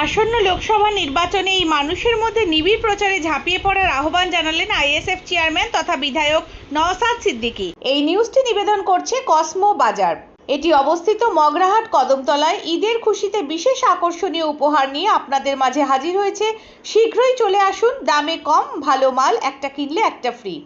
আসন্ন লোকসভা নির্বাচনে এই মানুষের মধ্যে নিবিড় প্রচারে ঝাঁপিয়ে পড়ার আহ্বান জানালেন আইএসএফ চেয়ারম্যান তথা বিধায়ক নওশাদ সিদ্দিকী। এই নিউজটি নিবেদন করছে কসমো বাজার। এটি অবস্থিত মগরাহাট কদমতলায়। ঈদের খুশিতে বিশেষ আকর্ষণীয় উপহার নিয়ে আপনাদের মাঝে হাজির হয়েছে। শীঘ্রই চলে আসুন, দামে কম, ভালো মাল, একটা কিনলে একটা ফ্রি।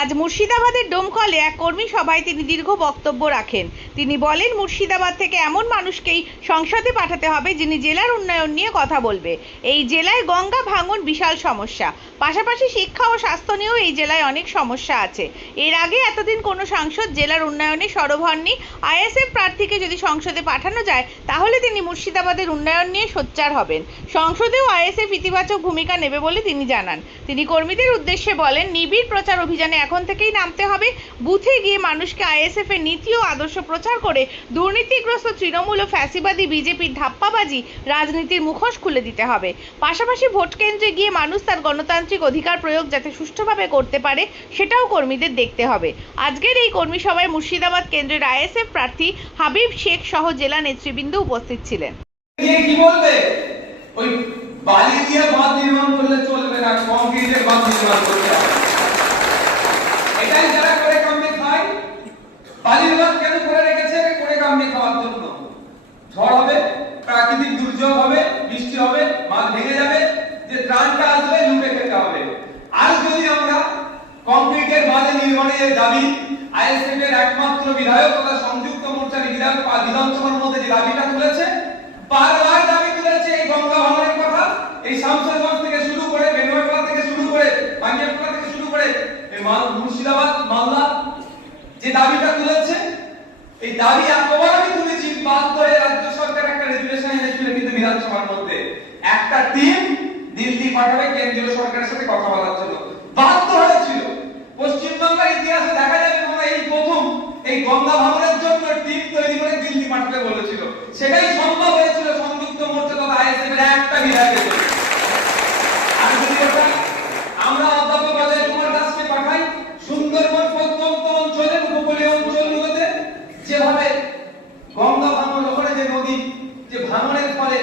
আজ মুর্শিদাবাদের ডোমকলে এক কর্মী সভায় তিনি দীর্ঘ বক্তব্য রাখেন। তিনি বলেন, মুর্শিদাবাদ থেকে এমন মানুষকেই সংসদে পাঠাতে হবে যিনি জেলার উন্নয়ন নিয়ে কথা বলবে। এই জেলায় গঙ্গা ভাঙন বিশাল সমস্যা, পাশাপাশি শিক্ষা ও স্বাস্থ্য নিয়েও এই জেলায় অনেক সমস্যা আছে। এর আগে এতদিন কোনো সাংসদ জেলার উন্নয়নে সরব হননি। আইএসএফ প্রার্থীকে যদি সংসদে পাঠানো যায় তাহলে তিনি মুর্শিদাবাদের উন্নয়ন নিয়ে সোচ্চার হবেন। সংসদেও আইএসএফ ইতিবাচক ভূমিকা নেবে বলে তিনি জানান। তিনি কর্মীদের উদ্দেশ্যে বলেন, নিবিড় প্রচার অভিযানে এখন থেকেই নামতে হবে। বুথে গিয়ে মানুষকে আইএসএফ এর নীতি ও আদর্শ প্রচার করে দুর্নীতিগ্রস্ত তৃণমূল ও ফ্যাসিবাদী বিজেপির ধাপ্পাবাজি রাজনীতির মুখোশ খুলে দিতে হবে। পাশাপাশি ভোট কেন্দ্রে গিয়ে মানুষ তার গণতান্ত্রিক অধিকার প্রয়োগ যাতে সুষ্ঠুভাবে করতে পারে সেটাও কর্মীদের দেখতে হবে। আজকের এই কর্মী সভায় মুর্শিদাবাদ কেন্দ্রের আইএসএফ প্রার্থী হাবিব শেখ সহ জেলা নেতৃবৃন্দ উপস্থিত ছিলেন। কি বলবে? ওই বালি দিয়ে বাঁধ নির্মাণ করলে চলবে না, কংক্রিটের বাঁধ নির্মাণ করতে হবে। এটাই যারা করে কামড়ে খায়। বালির বাঁধ কেন করে রেখেছে? করে কামড়ে খাওয়ার জন্য। ঝড় হবে, প্রাকৃতিক দুর্যোগ হবে, বৃষ্টি হবে, বাঁধ ভেঙে যাবে, যে ত্রাণটা আসবে লুটে খেতে হবে। আর যদি আমরা কংক্রিটের বাঁধ নির্মাণের দাবি আইএসএফ এর একমাত্র বিধায়ক তথা সংযুক্ত মোর্চার বিধানসভার মধ্যে যে দাবিটা তুলেছে, বারবার দাবি তুলেছে এই গঙ্গা ভাঙনের কথা, এই শামসেরগঞ্জ থেকে শুরু করে, বেনুয়াপাড়া থেকে শুরু করে, বাঙ্গিয়াপাড়া থেকে শুরু করে এই মুর্শিদাবাদ, মালদা যে দাবিটা তুলেছে, এই দাবি এতবার আমি তুলেছি, বাধ্য হয়ে রাজ্য সরকার একটা রেজুলেশন এনেছিল কিন্তু বিধানসভার মধ্যে একটা টিম দিল্লি পাঠাবে কেন্দ্রীয় সরকারের সাথে কথা বলার জন্য, বাধ্য হয়েছিল। পশ্চিমবাংলার ইতিহাসে দেখা যাবে মনে এই প্রথম এই গঙ্গা ভাঙনের জন্য টিম তৈরি করে দিল্লি পাঠাতে বলেছিল। সেটাই সম্ভব হয়েছিল সংযুক্ত মোর্চা তথা আইএসএফ এর একটা বিধায়কের জন্য। আর যদি ওটা আমরা অধ্যাপক অজয় কুমার দাসকে পাঠাই সুন্দরবন প্রত্যন্ত অঞ্চলের উপকূলীয় অঞ্চলগুলোতে, যেভাবে গঙ্গা ভাঙন, ওখানে যে নদী যে ভাঙনের ফলে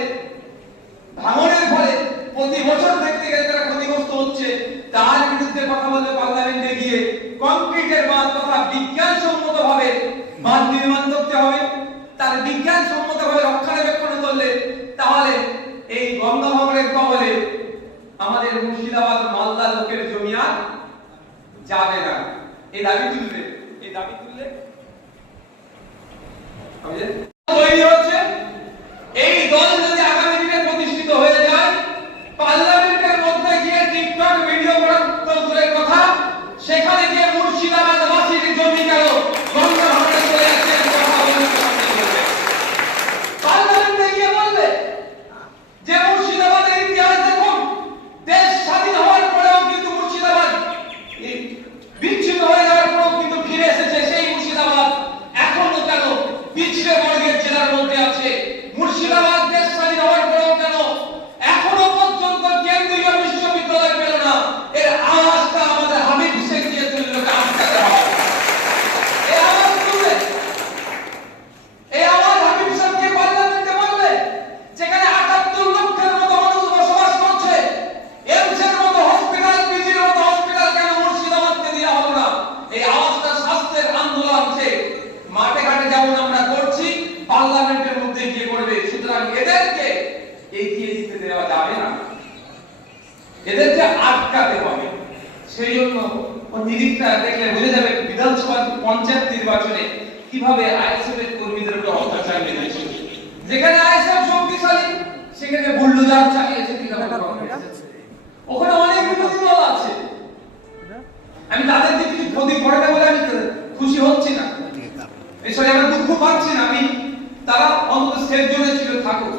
প্রতি বছর দেখতে গেলে তারা ক্ষতিগ্রস্ত হচ্ছে, তার বিরুদ্ধে কথা বলতে পার্লামেন্টে গিয়ে কংক্রিটের বাঁধ তথা বিজ্ঞানসম্মত ভাবে বাঁধ নির্মাণ করতে হবে। তার বিজ্ঞানসম্মত ভাবে রক্ষণাবেক্ষণ করলে তাহলে এই গঙ্গা ভাঙনের কবলে আমাদের মুর্শিদাবাদ, মালদা লোকের জমি আর যাবে না। এই দাবি তুললে তৈরি হচ্ছে। এই দল যদি আগামী দিনে প্রতিষ্ঠিত হয়ে যায়, পার্লামেন্টের মধ্যে গিয়ে টিকটক ভিডিও করার তো দূরের কথা, সেখানে গিয়ে মুর্শিদাবাদ বাসীর জমি গেল গঙ্গা ভাঙনে চলে যাচ্ছে কথা বলবে, পার্লামেন্টে গিয়ে বলবে যে মুর্শিদাবাদের ইতিহাস দেখুন, দেশ স্বাধীন হওয়ার পরেও কিন্তু মুর্শিদাবাদ বিচ্ছিন্ন হয়ে যাওয়ার পরেও কিন্তু ফিরে এসেছে সেই মুর্শিদাবাদ এখনো কেন পিছড়ে বর্গের জেলার মধ্যে আছে। মুর্শিদাবাদ দেশ স্বাধীন হওয়ার পরেও কেন এখনো পর্যন্ত কেন্দ্রীয় বিশ্ববিদ্যালয় পেল না? এর আওয়াজটা আমাদের হাবিব শেখ দিয়ে তুললোকে আটকাতে হবে। এই আওয়াজ তুলবে, এই আওয়াজ হাবিব শেখকে পার্লামেন্টে বলবে, যেখানে ৭৮ লক্ষের মতো মানুষ বসবাস করছে। এমসের মতো হসপিটাল, পিজির মতো হসপিটাল কেন মুর্শিদাবাদকে দেওয়া হলো না? এই আওয়াজটা স্বাস্থ্যের আন্দোলন আছে, মাঠে ঘাটে যেমন আমরা করছি পার্লামেন্টের মধ্যে গিয়ে করবে। সুতরাং এদেরকে এগিয়ে দিতে দেওয়া যাবে না, এদেরকে আটকাতে হবে। সেই জন্য দিদিটা দেখলে বুঝে যাবে বিধানসভা পঞ্চায়েত নির্বাচনে কিভাবে আইএসএফ এর কর্মীদের উপর অত্যাচার নেমেছে। যেখানে আইএসএফ শক্তিশালী সেখানে বুলডোজার চালিয়েছে ওখানে অনেক বিরোধী দল আছে। আমি তাদের দিকে কিছু ক্ষতি করে না বলে আমি খুশি হচ্ছি না, এসব আমরা দুঃখ পাচ্ছি না। আমি তারা অন্তত সেফ জোনে ছিল, থাকুক।